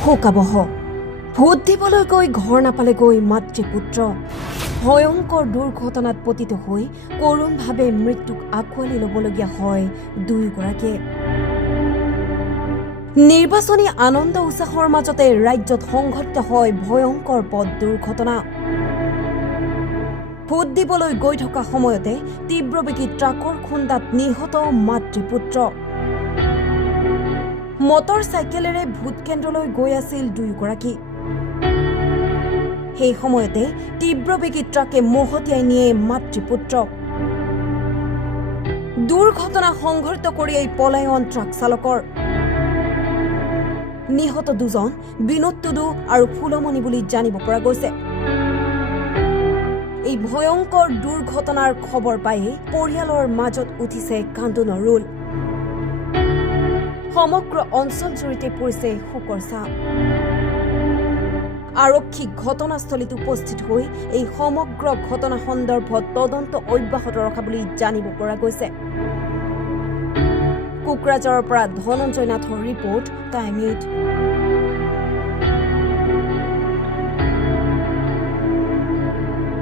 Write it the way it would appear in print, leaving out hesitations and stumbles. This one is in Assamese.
শোকাবহ ভোট দিবলৈ গৈ ঘৰ নাপালেগৈ মাতৃপুত্ৰ ভয়ংকৰ দুৰ্ঘটনাত পতিত হৈ কৰুণভাৱে মৃত্যুক আঁকোৱালি ল'বলগীয়া হয় দুয়োগৰাকীয়ে নিৰ্বাচনী আনন্দ উৎসাহৰ মাজতে ৰাজ্যত সংঘটিত হয় ভয়ংকৰ পথ দুৰ্ঘটনা ভোট দিবলৈ গৈ থকা সময়তে তীব্ৰবেগী ট্ৰাকৰ খুন্দাত নিহত মাতৃপুত্ৰ মটৰ চাইকেলেৰে ভোট কেন্দ্ৰলৈ গৈ আছিল দুয়োগৰাকী সেই সময়তে তীব্ৰবেগী ট্ৰাকে মহতিয়াই নিয়ে মাতৃপুত্ৰক দুৰ্ঘটনা সংঘটিত কৰি এই পলায়ন ট্ৰাক চালকৰ নিহত দুজন বিনোদ টুডু আৰু ফুলমণি বুলি জানিব পৰা গৈছে এই ভয়ংকৰ দুৰ্ঘটনাৰ খবৰ পাই পৰিয়ালৰ মাজত উঠিছে কান্দোনৰ ৰোল সমগ্ৰ অঞ্চল জুৰিতে পৰিছে শোকৰ ছাঁ আৰক্ষী ঘটনাস্থলীত উপস্থিত হৈ এই সমগ্ৰ ঘটনা সন্দৰ্ভত তদন্ত অব্যাহত ৰখা বুলি জানিব পৰা গৈছে কোকৰাঝাৰৰ পৰা ধনঞ্জয় নাথৰ ৰিপৰ্ট টাইম 8